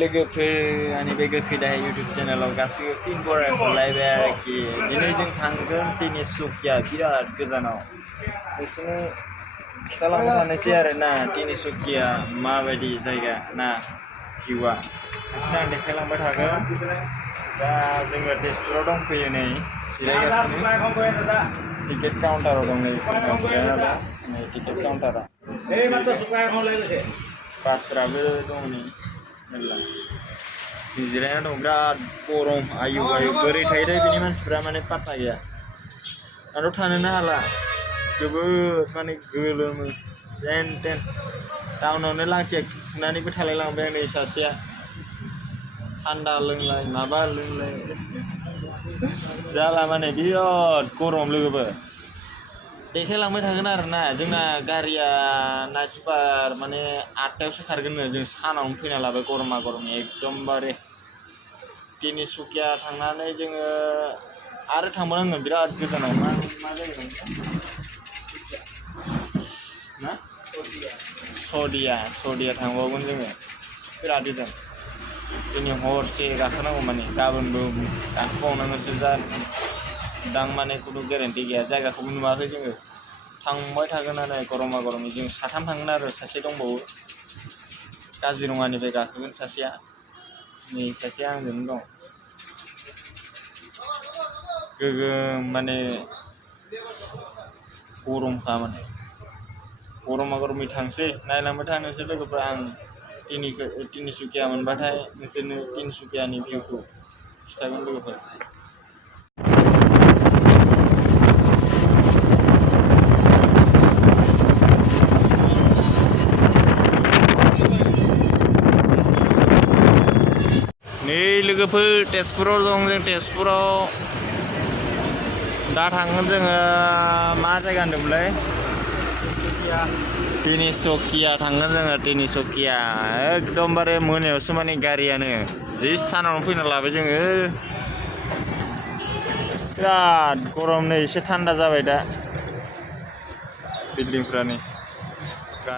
लोगोफोर आंनि बे गोखै दाहाय इउटुब चेनेलाव गासिबो फिन बरायहरलायबाय आरोखि दिनै जों थांगोन तिनिसुकिया बिराद गोजानाव बिसोरनो खिथालांबाय थानोसै आरोना तिनिसुकिया माबायदि जायगा ना भिउआ बिसोरनो आं देखायलांबाय थागोन दा जोङो तेजपुराव दंफैयो नै जिरायगासिनो टिकेट काउन्टाराव दं नै टिकेट काउन्टारा बासफोराबो दं नै मेरला जों जिरायना दं बिराद गरम आयु आयु बोरै थायोथाय बिनि मानसिफ्रा माने पात्ता गैया आंथ' थानोनो हाला जोबोद माने गोलोमो जेन तेन टाउनावनो लांथिया खुनानैबो थालायलांबाय आं नै सासेया थान्दा लोंलाय माबा लोंलाय जाला माने बिराद गरम लोगोफोर देखायलांबाय थागोन आरोना जोंना गारिया नाइट सुपार माने 8टायावसो खारगोननो जों सानावनो फैना लाबाय गरमा गरम एकदमबारे तिनिसुकिया थांनानै जोङो आरो थांबावनांगोन बिराद गोजानाव मा जायगामोन ना सदिया थांबावगोन जोङो बिराद गोजान दिनै हरसे गाखोनांगौ माने गाबोनबो गाखोबावनांगोनसो दां माने खुनु गेरेन्टि गैया जायगाखौबो नुवाखै जोङो थांबाय थागोन आरो गरमा गरमनि जों साथाम थांगोन आरो सासे दंबावो काजिरङानिफ्राय गाखोगोन सासेया नै सासेया आंजोंनो दं गोगोम माने गरमखा माने गरमा गरमै थांसै नायलांबाय थानोसै लोगोफोर आं तिनिसुकिया मोनबाथाय नोंसोरनो तिनिसुकियानि भिउखौ खिथागोन लोगोफोर नै लोगोफोर तेजपुराव दं जों तेजपुराव दा थांगोन जोङो मा जायगा होनदोंमोनलाय तिनिसुकिया थांगोन जोङो तिनिसुकिया एकदमबारे मोनायावसो माने गारियानो जि सानावनो फैना लाबाय जोङो बिराद गरम नै एसे थान्दा जाबाय दा बिल्डिंफ्रानो